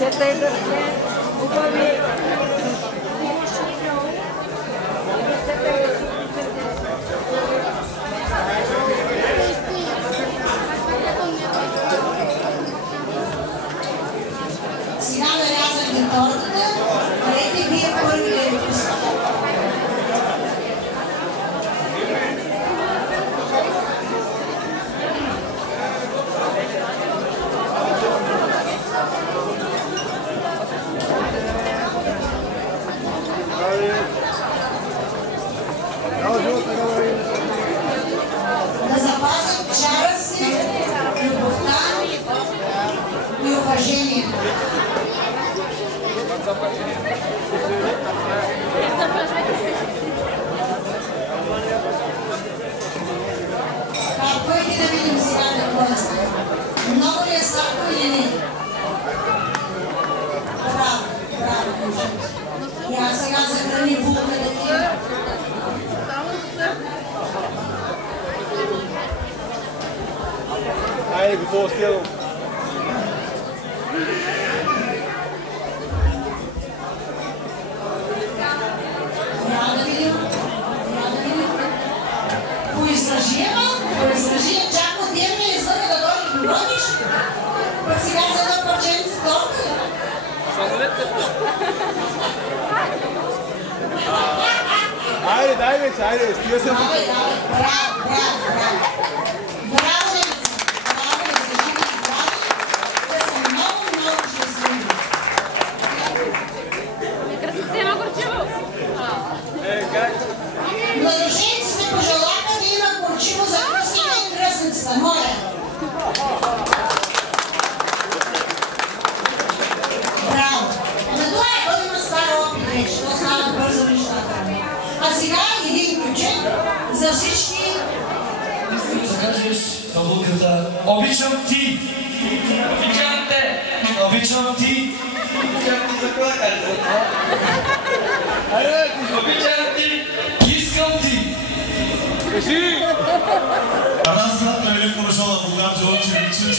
Сега нарязахме тортата, където вие първи да ви пускате. Да запазим чарът си, любовта и уважение. Какво е да видим сега какво е сладко? Много ли е сладко или не? Браво, браво. И аз сега захрани булка да ти. Айде, готово стига. Трябва да видим. Поизражия, чак от дневна извън да дойде да водиш. Пък сега за едно парченце торта. Айде, дай вече, айде, стига се. Давай, браво. Браво, деца. Те са много щастливи. Младоженците пожелаха да има горчиво за кръстника и кръстницата. Моля. Браво. За това е да има стара опит вече. То става бързо нещата. А сега един ключек за всички. Искам да кажеш на булката: обичам ти! Обичам те! Обичам ти! Обичам ти за кога кажеш за това? Обичам ти! Искам ти! Кажи! Разът ме е поръчал на Болгар Джончи Ричич.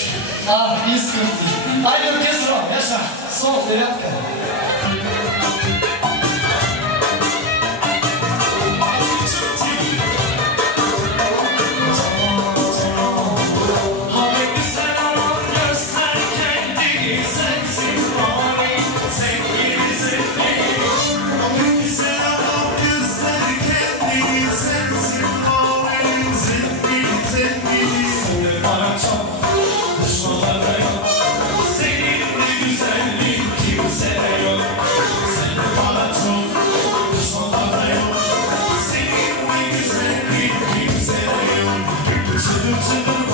Искам ти! Айде оркестра! Яша! Сол, девятка! To the